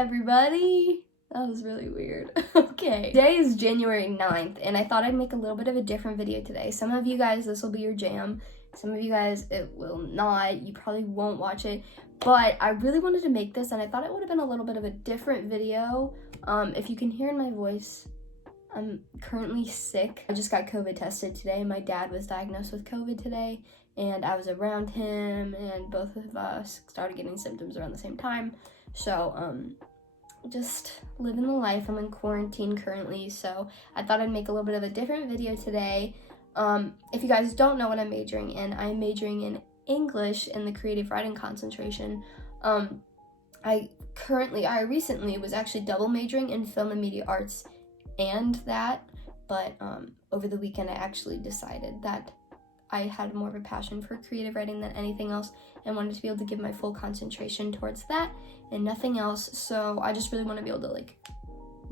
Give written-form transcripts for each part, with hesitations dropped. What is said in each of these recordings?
everybody. That was really weird. Okay. Today is January 9th, and I thought I'd make a little bit of a different video today. Some of you guys, this will be your jam. Some of you guys, it will not. You probably won't watch it. But I really wanted to make this, and I thought it would have been a little bit of a different video. If you can hear in my voice, I'm currently sick. I just got COVID tested today. My dad was diagnosed with COVID today, and I was around him, and both of us started getting symptoms around the same time. So, just living the life. I'm in quarantine currently, so I thought I'd make a little bit of a different video today. If you guys don't know what I'm majoring in, I'm majoring in English in the creative writing concentration. I recently was actually double majoring in film and media arts and that, but over the weekend I actually decided that I had more of a passion for creative writing than anything else and wanted to be able to give my full concentration towards that and nothing else. So I just really want to be able to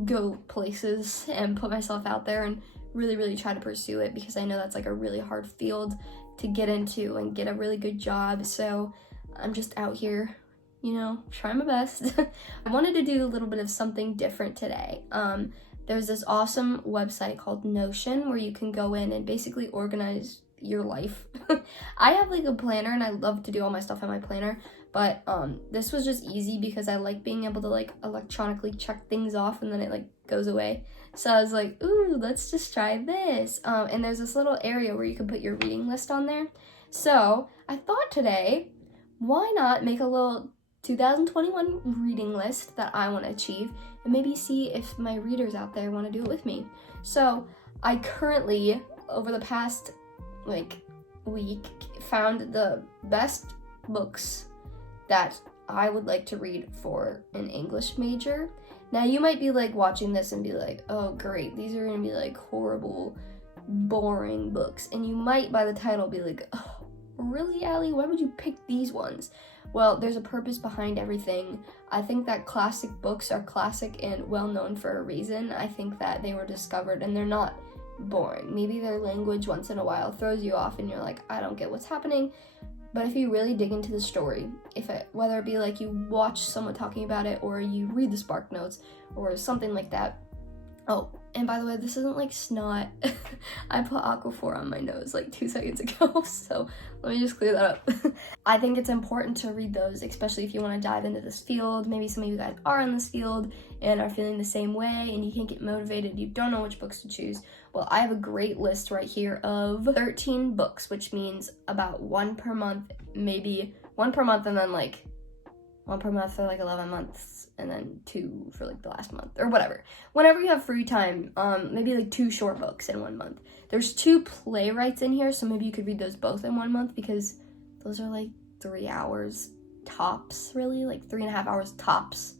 go places and put myself out there and really try to pursue it, because I know that's a really hard field to get into and get a really good job. So I'm just out here, trying my best. I wanted to do a little bit of something different today. There's this awesome website called Notion where you can go in and basically organize your life. I have a planner, and I love to do all my stuff on my planner, but this was just easy because I like being able to electronically check things off and then it goes away. So I was like, ooh, let's just try this. And there's this little area where you can put your reading list on there. So I thought today, why not make a little 2021 reading list that I want to achieve and maybe see if my readers out there want to do it with me. So I currently, over the past week, found the best books that I would like to read for an English major. Now you might be watching this and be like, oh great, these are gonna be horrible, boring books. And you might by the title be like, oh, really, Allie? Why would you pick these ones? Well, there's a purpose behind everything. I think that classic books are classic and well known for a reason. I think that they were discovered and they're not boring. Maybe their language once in a while throws you off and you're like, I don't get what's happening. But if you really dig into the story, whether it be you watch someone talking about it or you read the Spark Notes or something like that. Oh, and by the way, this isn't snot. I put Aquaphor on my nose 2 seconds ago, so let me just clear that up. I think it's important to read those, especially if you want to dive into this field. Maybe some of you guys are in this field and are feeling the same way and you can't get motivated, you don't know which books to choose. Well, I have a great list right here of 13 books, which means about one per month, maybe one per month, and then one per month for 11 months, and then 2 for the last month, or whatever. Whenever you have free time, maybe 2 short books in 1 month. There's 2 playwrights in here, so maybe you could read those both in 1 month, because those are 3 hours tops, really, 3.5 hours tops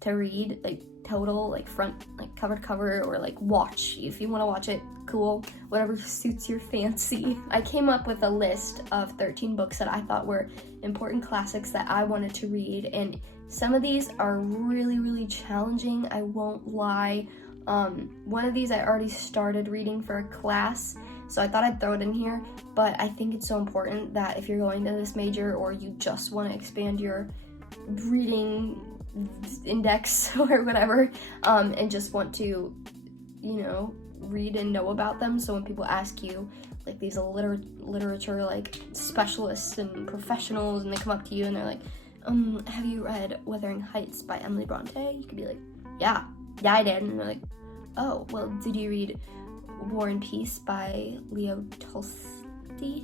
to read, total, front, cover to cover, or watch. If you want to watch it, cool, whatever suits your fancy. I came up with a list of 13 books that I thought were important classics that I wanted to read, and some of these are really challenging, I won't lie. One of these I already started reading for a class, so I thought I'd throw it in here, but I think it's so important that if you're going to this major or you just want to expand your reading index or whatever, and just want to, read and know about them, so when people ask you, these literature specialists and professionals, and they come up to you and they're like, have you read Wuthering Heights by Emily Bronte? You could be like, yeah I did. And they're like, oh, well, did you read War and Peace by Leo Tolstoy?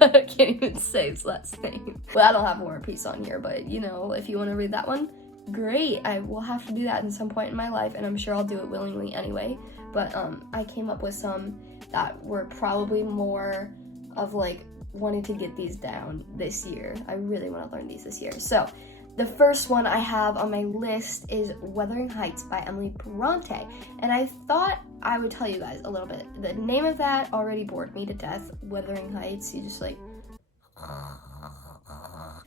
I can't even say his last name. Well, I don't have War and Peace on here, but if you want to read that one, great. I will have to do that at some point in my life, and I'm sure I'll do it willingly anyway. But I came up with some that were probably more of wanting to get these down this year. I really want to learn these this year. So the first one I have on my list is Wuthering Heights by Emily Bronte, and I thought I would tell you guys a little bit. The name of that already bored me to death. Wuthering Heights, you just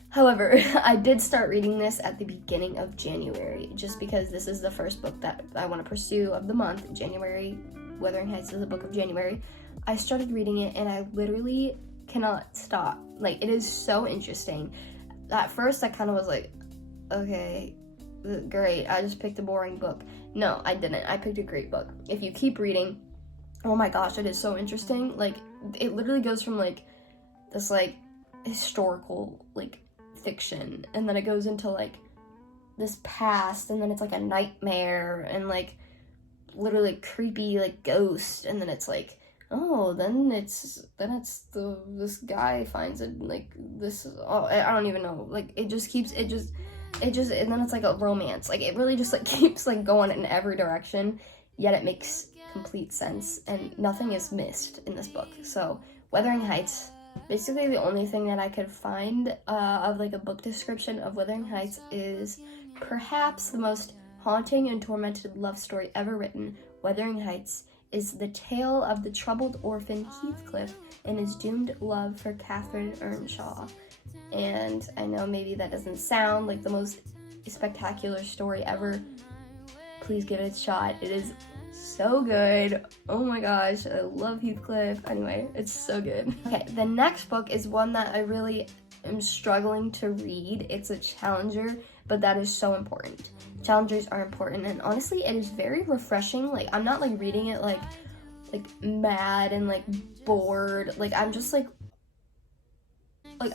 However, I did start reading this at the beginning of January, just because this is the first book that I want to pursue of the month. January, Wuthering Heights is the book of January. I started reading it and I literally cannot stop. It is so interesting. At first I kind of was like, okay, great, I just picked a boring book. No, I didn't. I picked a great book. If you keep reading, oh my gosh, it is so interesting. Like, it literally goes from, like, this, like, historical, like, fiction, and then it goes into, like, this past, and then it's, like, a nightmare, and, like, literally creepy, like, ghost, and then it's, like, oh, then it's this guy finds it, like, this, oh, I don't even know, like, it just, and then it's, like, a romance, like, it really just, like, keeps, like, going in every direction, yet it makes complete sense, and nothing is missed in this book. So, Wuthering Heights, basically the only thing that I could find of, like, a book description of Wuthering Heights is perhaps the most haunting and tormented love story ever written. Wuthering Heights is the tale of the troubled orphan Heathcliff and his doomed love for Catherine Earnshaw. And I know maybe that doesn't sound like the most spectacular story ever. Please give it a shot. It is so good. Oh my gosh, I love Heathcliff. Anyway, it's so good. Okay, the next book is one that I really am struggling to read. It's a challenger, but that is so important. Challengers are important, and honestly, it is very refreshing. Like, I'm not, like, reading it, like mad and, like, bored. Like, I'm just, like,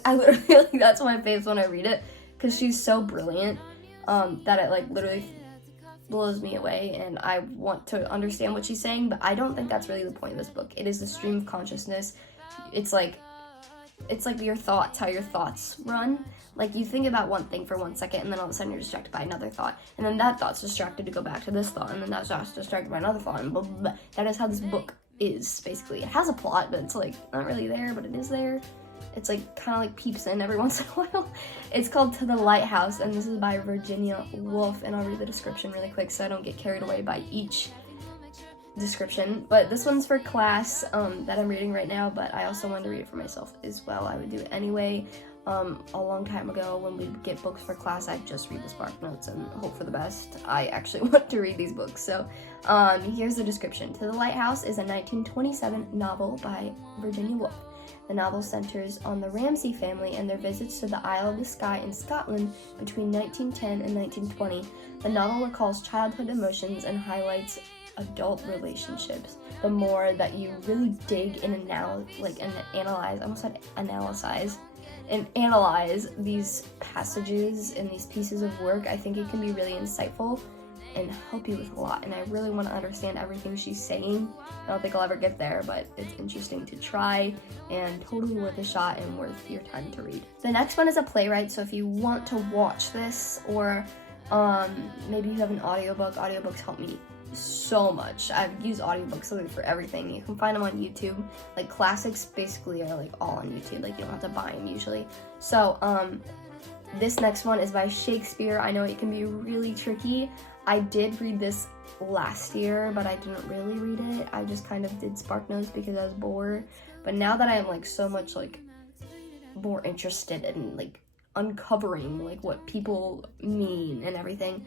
I literally, like, that's my face when I read it, because she's so brilliant, that it, like, literally blows me away, and I want to understand what she's saying, but I don't think that's really the point of this book. It is the stream of consciousness. It's like your thoughts, how your thoughts run. Like, you think about one thing for 1 second, and then all of a sudden you're distracted by another thought, and then that thought's distracted to go back to this thought, and then that thought's distracted by another thought, and blah, blah, blah. That is how this book is, basically. It has a plot, but it's, like, not really there, but it is there. It's, like, kind of, like, peeps in every once in a while. It's called To the Lighthouse, and this is by Virginia Woolf, and I'll read the description really quick so I don't get carried away by each description. But this one's for class that I'm reading right now, but I also wanted to read it for myself as well. I would do it anyway. A long time ago when we get books for class, I'd just read the Spark Notes and hope for the best. I actually want to read these books. So here's the description. To the Lighthouse is a 1927 novel by Virginia Woolf. The novel centers on the Ramsay family and their visits to the Isle of the Skye in Scotland between 1910 and 1920. The novel recalls childhood emotions and highlights adult relationships. The more that you really dig and analyze these passages and these pieces of work, I think it can be really insightful and help you with a lot, and I really want to understand everything she's saying. I don't think I'll ever get there, but it's interesting to try and totally worth a shot and worth your time to read. The next one is a playwright, so if you want to watch this, or maybe you have an audiobook, audiobooks help me so much. I've used audiobooks literally for everything. You can find them on YouTube. Like, classics basically are, like, all on YouTube. Like, you don't have to buy them usually. So this next one is by Shakespeare. I know it can be really tricky. I did read this last year, but I didn't really read it. I just kind of did Spark Notes because I was bored. But now that I am, like, so much, like, more interested in, like, uncovering, like, what people mean and everything,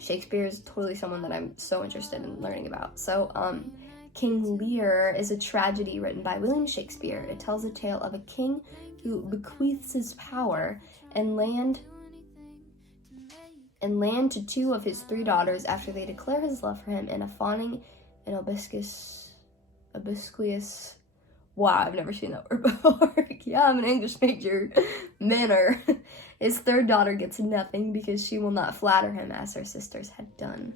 Shakespeare is totally someone that I'm so interested in learning about. So, King Lear is a tragedy written by William Shakespeare. It tells a tale of a king who bequeaths his power and land to two of his 3 daughters after they declare his love for him in a fawning and obsequious, wow, I've never seen that word before. Yeah, I'm an English major. Manner. His 3rd daughter gets nothing because she will not flatter him as her sisters had done.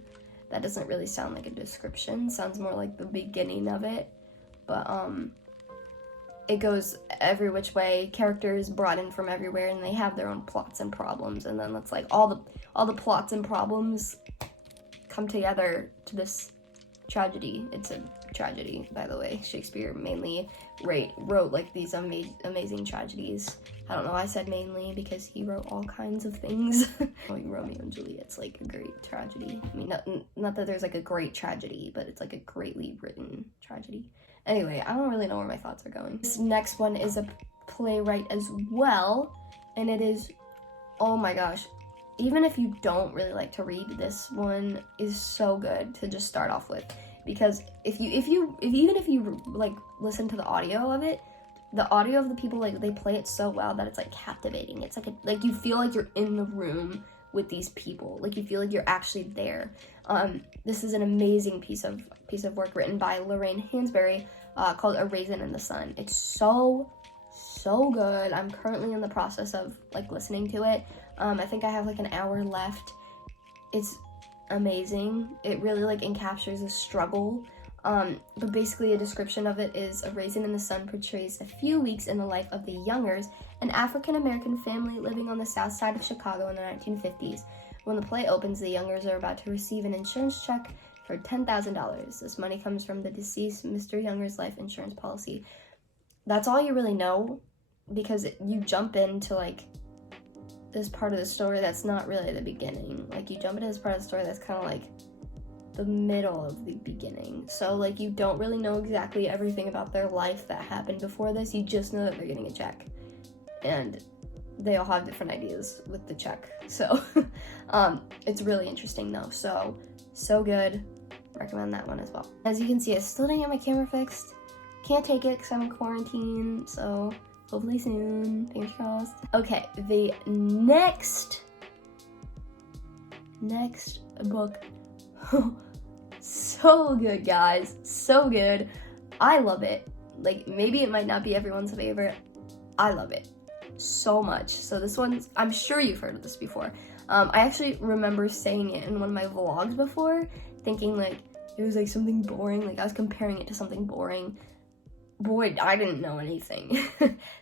That doesn't really sound like a description. Sounds more like the beginning of it. But, it goes every which way. Characters brought in from everywhere, and they have their own plots and problems. And then it's like all the plots and problems come together to this tragedy. It's a tragedy, by the way. Shakespeare mainly wrote like these amazing tragedies. I don't know why I said mainly, because he wrote all kinds of things. Romeo and Juliet's like a great tragedy. I mean, not that there's like a great tragedy, but it's like a greatly written tragedy. Anyway, I don't really know where my thoughts are going. This next one is a playwright as well, and it is, oh my gosh, even if you don't really like to read, this one is so good to just start off with, because even if you like listen to the audio of it, the audio of the people, like, they play it so well that it's like captivating. It's like you feel like you're in the room with these people. Like, you feel like you're actually there. This is an amazing piece of work written by Lorraine Hansberry, called A Raisin in the Sun. It's so good. I'm currently in the process of like listening to it. I think I have like an hour left. It's amazing. It really like encaptures the struggle. But basically a description of it is: A Raisin in the Sun portrays a few weeks in the life of the Youngers, an African-American family living on the south side of Chicago in the 1950s. When the play opens, the Youngers are about to receive an insurance check for $10,000. This money comes from the deceased Mr. Younger's life insurance policy. That's all you really know, because you jump into like this part of the story that's not really the beginning. Like, you jump into this part of the story that's kind of like the middle of the beginning. So like, you don't really know exactly everything about their life that happened before this. You just know that they're getting a check, and they all have different ideas with the check. So it's really interesting though. So good. Recommend that one as well. As you can see, I still didn't get my camera fixed. Can't take it because I'm in quarantine, so hopefully soon, fingers crossed. Okay, the next book. So good, guys, so good. I love it. Like, maybe it might not be everyone's favorite. I love it so much. So this one's, I'm sure you've heard of this before. I actually remember saying it in one of my vlogs before, thinking like it was like something boring, like I was comparing it to something boring. Boy, I didn't know anything.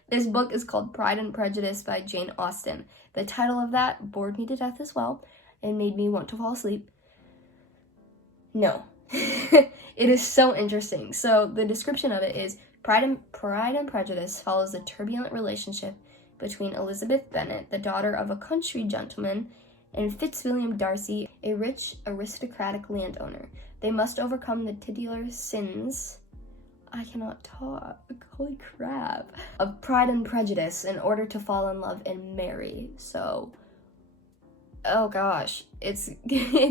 This book is called Pride and Prejudice by Jane Austen. The title of that bored me to death as well and made me want to fall asleep. No. It is so interesting. So the description of it is: Pride and Prejudice follows the turbulent relationship between Elizabeth Bennet, the daughter of a country gentleman, and Fitzwilliam Darcy, a rich aristocratic landowner. They must overcome the titular sins, I cannot talk, holy crap, of Pride and Prejudice in order to fall in love and marry. So, oh gosh, it's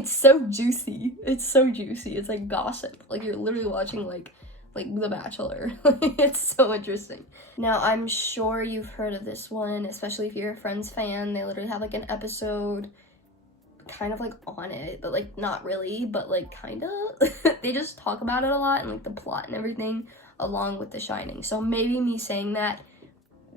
so juicy. It's so juicy. It's like gossip. Like, you're literally watching like The Bachelor. It's so interesting. Now, I'm sure you've heard of this one, especially if you're a Friends fan. They literally have like an episode kind of like on it, but like not really, but like kind of. They just talk about it a lot and like the plot and everything along with The Shining. So maybe me saying that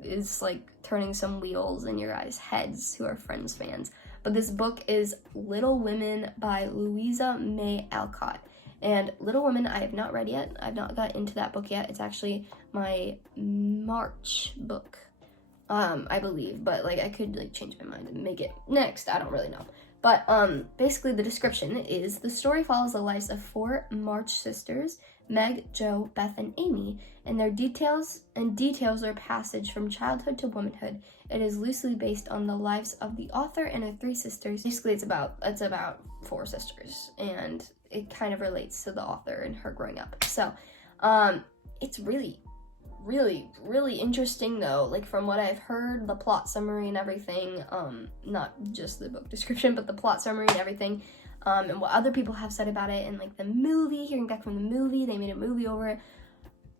is like turning some wheels in your guys' heads who are Friends fans. But this book is Little Women by Louisa May Alcott. And Little Women, I have not read yet. I've not got into that book yet. It's actually my March book, I believe. But like, I could like change my mind and make it next. I don't really know. But basically the description is: the story follows the lives of 4 March sisters, Meg, Jo, Beth, and Amy, and their details their passage from childhood to womanhood. It is loosely based on the lives of the author and her 3 sisters. Basically, it's about 4 sisters, and it kind of relates to the author and her growing up. So, it's really, really, really interesting though. Like, from what I've heard, the plot summary and everything, not just the book description, but the plot summary and everything, and what other people have said about it, and like the movie, hearing back from the movie, they made a movie over it,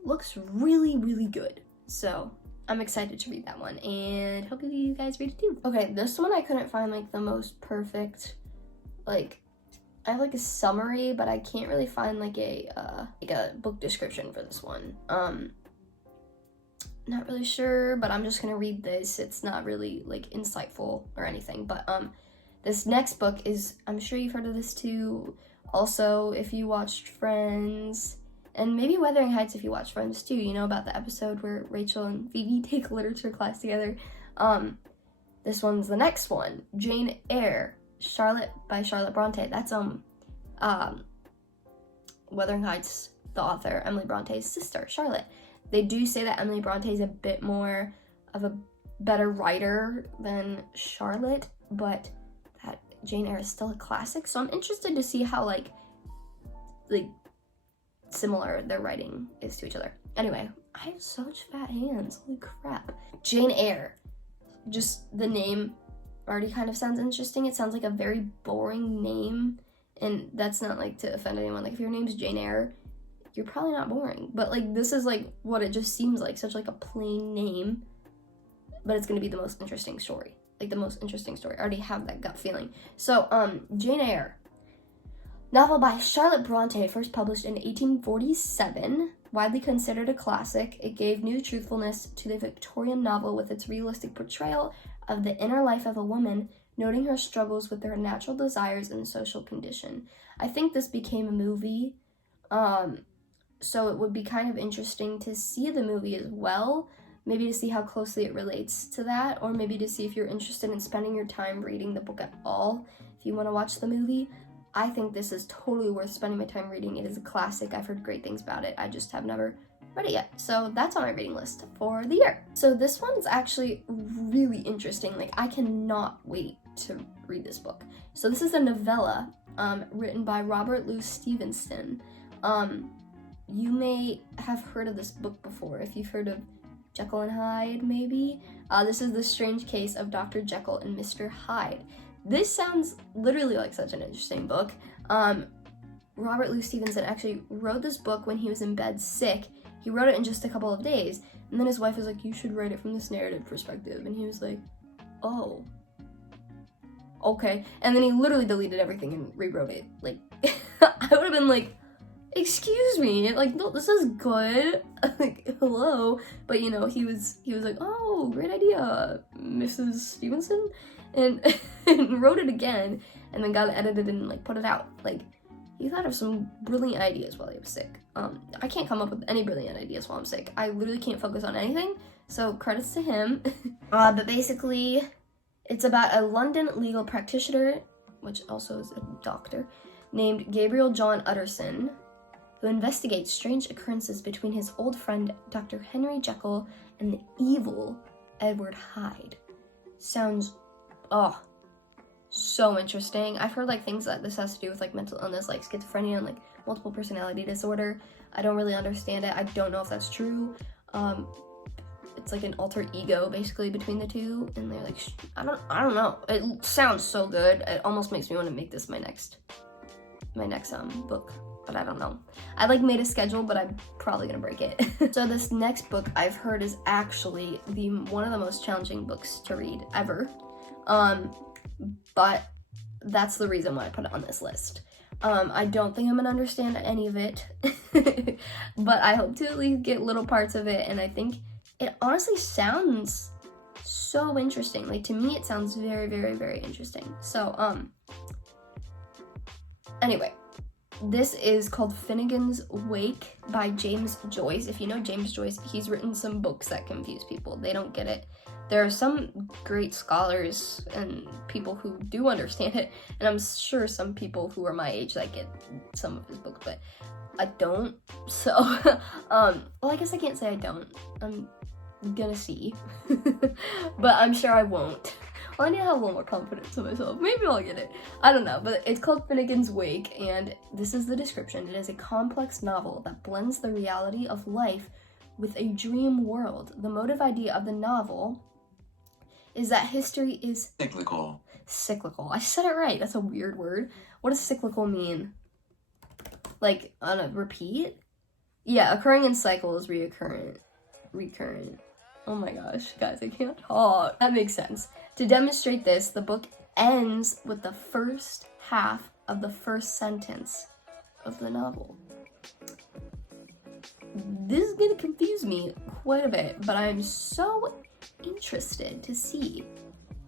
looks really, really good. So I'm excited to read that one, and hope you guys read it too. Okay, this one I couldn't find like the most perfect, like, I have like a summary, but I can't really find like a book description for this one. Not really sure, but I'm just gonna read this. It's not really like insightful or anything, but this next book is, I'm sure you've heard of this too. Also, if you watched Friends, and maybe Wuthering Heights if you watched Friends too, you know about the episode where Rachel and Phoebe take a literature class together. This one's the next one, Jane Eyre, by Charlotte Bronte. That's Wuthering Heights, the author, Emily Bronte's sister, Charlotte. They do say that Emily Bronte is a bit more of a better writer than Charlotte, but that Jane Eyre is still a classic. So I'm interested to see how like similar their writing is to each other. Anyway, I have such fat hands. Holy crap. Jane Eyre. Just the name already kind of sounds interesting. It sounds like a very boring name, and that's not like to offend anyone. Like, if your name's Jane Eyre, you're probably not boring, but like, this is like what it just seems like, such like a plain name, but it's gonna be the most interesting story. like the most interesting story. I already have that gut feeling. So, Jane Eyre. Novel by Charlotte Bronte, first published in 1847. Widely considered a classic, it gave new truthfulness to the Victorian novel with its realistic portrayal of the inner life of a woman, noting her struggles with her natural desires and social condition. I think this became a movie, so it would be kind of interesting to see the movie as well, maybe to see how closely it relates to that, or maybe to see if you're interested in spending your time reading the book at all, if you want to watch the movie. I think this is totally worth spending my time reading. It is a classic. I've heard great things about it. I just have never read it yet. So that's on my reading list for the year. So this one's actually really interesting. Like, I cannot wait to read this book. So this is a novella written by Robert Louis Stevenson. You may have heard of this book before if you've heard of Jekyll and Hyde, maybe. This is The Strange Case of Dr. Jekyll and Mr. Hyde. This sounds literally like such an interesting book. Robert Louis Stevenson actually wrote this book when he was in bed sick. He wrote it in just a couple of days, and then his wife was like, you should write it from this narrative perspective, and he was like, oh, okay. And then he literally deleted everything and rewrote it. Like, I would have been like, excuse me, like, no, this is good. Like, hello. But you know, he was like, oh, great idea, Mrs. Stevenson. And, and wrote it again, and then got it edited and like put it out. Like, he thought of some brilliant ideas while he was sick. I can't come up with any brilliant ideas while I'm sick. I literally can't focus on anything, so credits to him. But basically, it's about a London legal practitioner, which also is a doctor, named Gabriel John Utterson, who investigates strange occurrences between his old friend Dr. Henry Jekyll and the evil Edward Hyde. Sounds so interesting. I've heard like things that this has to do with like mental illness, like schizophrenia and like multiple personality disorder. I don't really understand it. I don't know if that's true. It's like an alter ego basically between the two, and they're like, I don't know. It sounds so good. It almost makes me want to make this my next book, but I don't know. I like made a schedule, but I'm probably gonna break it. So this next book I've heard is actually one of the most challenging books to read ever. But that's the reason why I put it on this list. I don't think I'm gonna understand any of it, but I hope to at least get little parts of it, and I think it honestly sounds so interesting. Like, to me, it sounds very, very, very interesting. So, anyway, this is called Finnegans Wake by James Joyce. If you know James Joyce, he's written some books that confuse people. They don't get it. There are some great scholars and people who do understand it, and I'm sure some people who are my age that get some of his books, but I don't. So, well, I guess I can't say I don't. I'm gonna see, but I'm sure I won't. Well, I need to have a little more confidence in myself. Maybe I'll get it. I don't know, but it's called Finnegans Wake, and this is the description. It is a complex novel that blends the reality of life with a dream world. The motive idea of the novel is that history is cyclical. Cyclical. I said it right. That's a weird word. What does cyclical mean? Like, on a repeat? Yeah, occurring in cycles, recurrent. Oh my gosh, guys, I can't talk. That makes sense. To demonstrate this, the book ends with the first half of the first sentence of the novel. This is gonna confuse me quite a bit, but I'm so interested to see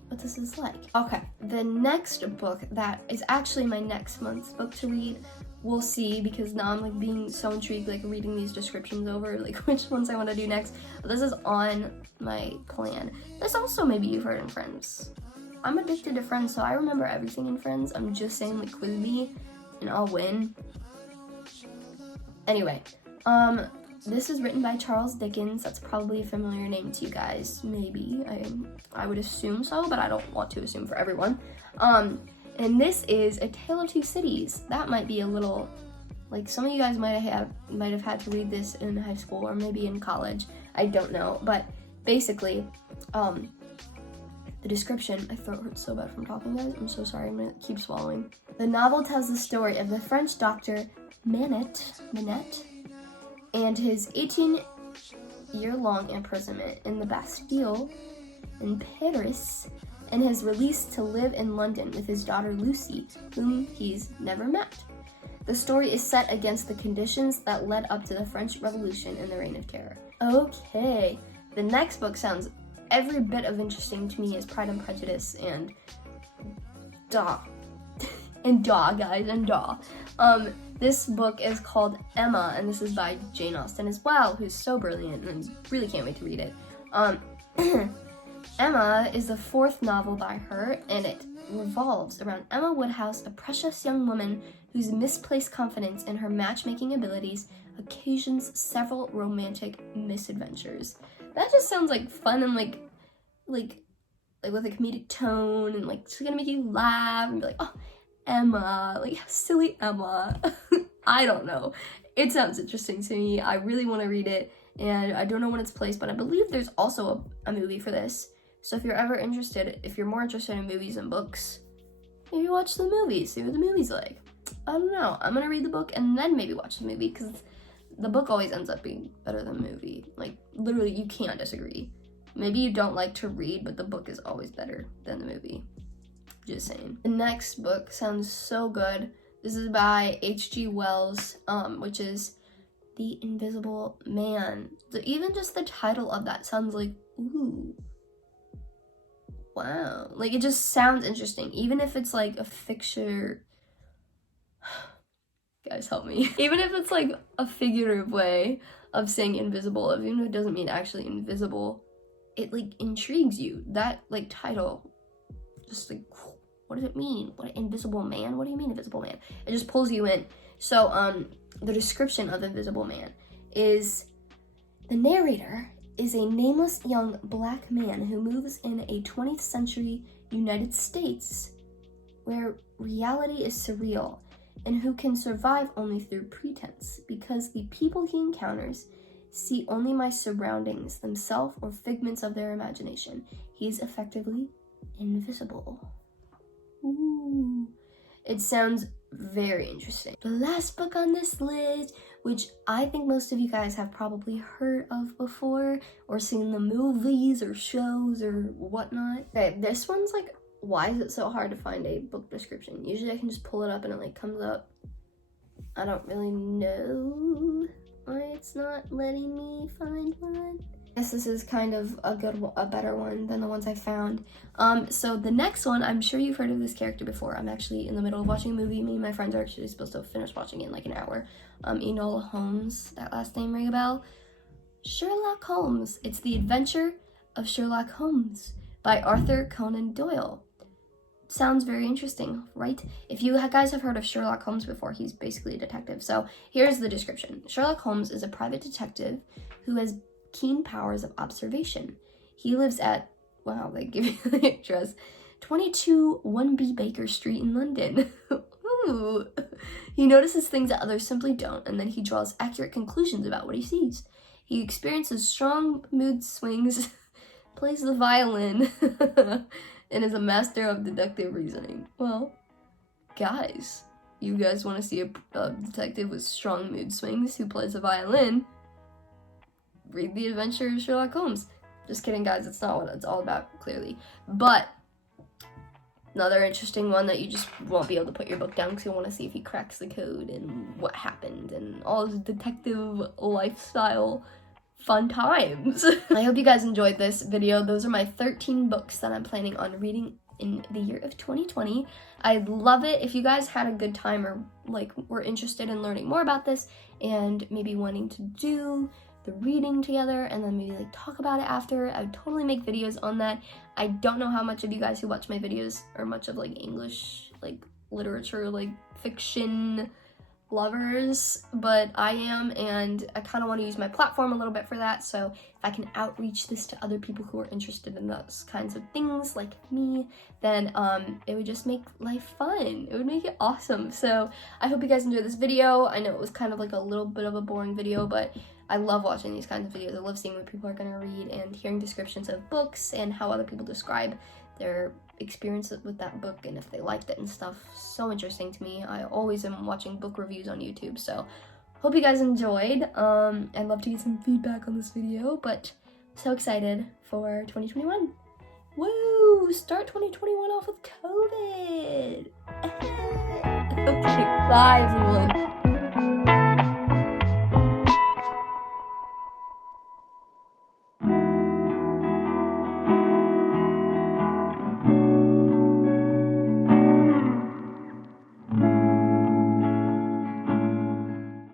what this is like. Okay, the next book that is actually my next month's book to read, we'll see, because now I'm like being so intrigued, like reading these descriptions over, like which ones I want to do next. But this is on my plan. This also maybe you've heard in Friends. I'm addicted to Friends, so I remember everything in Friends. I'm just saying, like, quiz me and I'll win. Anyway, this is written by Charles Dickens. That's probably a familiar name to you guys, maybe. I would assume so, but I don't want to assume for everyone. And this is A Tale of Two Cities. That might be a little, like, some of you guys might have had to read this in high school or maybe in college. I don't know, but basically, the description, my throat hurts so bad from talking, guys. I'm so sorry, I'm gonna keep swallowing. The novel tells the story of the French doctor Manette, and his 18-year-long imprisonment in the Bastille in Paris and is released to live in London with his daughter Lucy, whom he's never met. The story is set against the conditions that led up to the French Revolution and the Reign of Terror. Okay, the next book sounds every bit of interesting to me as Pride and Prejudice and guys. This book is called Emma, and this is by Jane Austen as well, who's so brilliant, and I really can't wait to read it. Emma is the fourth novel by her, and it revolves around Emma Woodhouse, a precious young woman whose misplaced confidence in her matchmaking abilities occasions several romantic misadventures. That just sounds like fun and like with a comedic tone, and like it's gonna make you laugh and be like, oh, Emma, like silly Emma. I don't know. It sounds interesting to me. I really want to read it, and I don't know when it's placed, but I believe there's also a movie for this. So if you're ever interested, if you're more interested in movies and books, maybe watch the movie, see what the movie's like. I don't know. I'm gonna read the book and then maybe watch the movie, because the book always ends up being better than the movie. Like, literally, you can't disagree. Maybe you don't like to read, but the book is always better than the movie. Just saying. The next book sounds so good. This is by H.G. Wells, which is The Invisible Man. Even just the title of that sounds like, ooh, wow. Like, it just sounds interesting. Even if it's like a fiction, guys help me. Even if it's like a figurative way of saying invisible, even if it doesn't mean actually invisible, it like intrigues you. That like title, just like, what does it mean? What, invisible man? What do you mean invisible man? It just pulls you in. So the description of Invisible Man is, the narrator is a nameless young black man who moves in a 20th century United States where reality is surreal, and who can survive only through pretense, because the people he encounters see only my surroundings, themselves, or figments of their imagination. He is effectively invisible. Ooh. It sounds very interesting. The last book on this list, which I think most of you guys have probably heard of before, or seen the movies or shows or whatnot. Okay, this one's like, why is it so hard to find a book description? Usually I can just pull it up and it like comes up. I don't really know why it's not letting me find one. I guess this is kind of a better one than the ones I found. So the next one, I'm sure you've heard of this character before. I'm actually in the middle of watching a movie. Me and my friends are actually supposed to finish watching it in like an hour. Enola Holmes, that last name ring a bell? Sherlock Holmes. It's The Adventure of Sherlock Holmes by Arthur Conan Doyle. Sounds very interesting, right? If you guys have heard of Sherlock Holmes before, he's basically a detective. So here's the description. Sherlock Holmes is a private detective who has keen powers of observation. He lives at, wow, they give you the address, 22 1B Baker Street in London. Ooh. He notices things that others simply don't, and then he draws accurate conclusions about what he sees. He experiences strong mood swings, plays the violin, and is a master of deductive reasoning. Well, guys, you guys want to see a detective with strong mood swings who plays the violin? Read The Adventure of Sherlock Holmes. Just kidding, guys. It's not what it's all about, clearly. But another interesting one that you just won't be able to put your book down because you want to see if he cracks the code and what happened and all his detective lifestyle fun times. I hope you guys enjoyed this video. Those are my 13 books that I'm planning on reading in the year of 2020. I'd love it if you guys had a good time or like were interested in learning more about this and maybe wanting to do the reading together and then maybe like talk about it after. I would totally make videos on that. I don't know how much of you guys who watch my videos are much of like English, like literature, like fiction lovers, but I am, and I kind of want to use my platform a little bit for that. So if I can outreach this to other people who are interested in those kinds of things like me, then it would just make life fun. It would make it awesome. So I hope you guys enjoyed this video. I know it was kind of like a little bit of a boring video, but I love watching these kinds of videos. I love seeing what people are going to read and hearing descriptions of books and how other people describe their experience with that book and if they liked it and stuff. So interesting to me. I always am watching book reviews on YouTube, so hope you guys enjoyed. I'd love to get some feedback on this video, but so excited for 2021. Woo! Ooh, start 2021 off with COVID. Okay, bye everyone.